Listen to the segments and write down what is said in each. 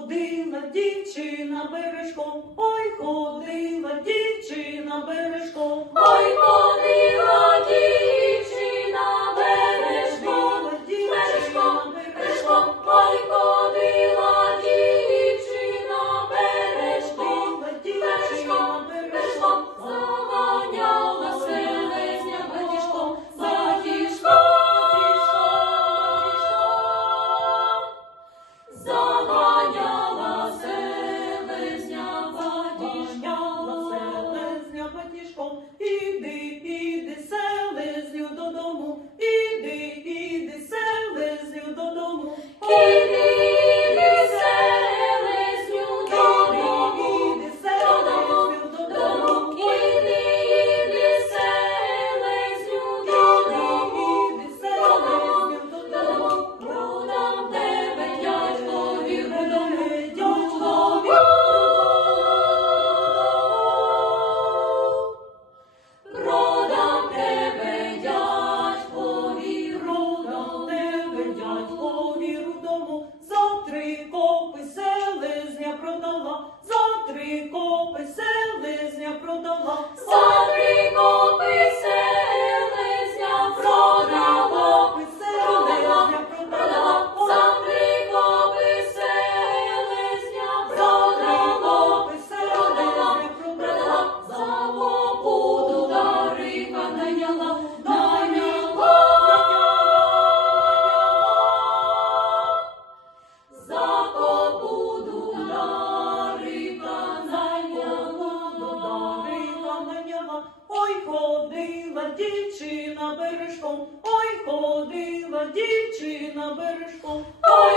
ходила дівчина бережком, ой ходила дівчина бережком, ой ходила. ой ходила дівчина бережком, ой ходила дівчина бережком. Ой,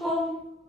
弓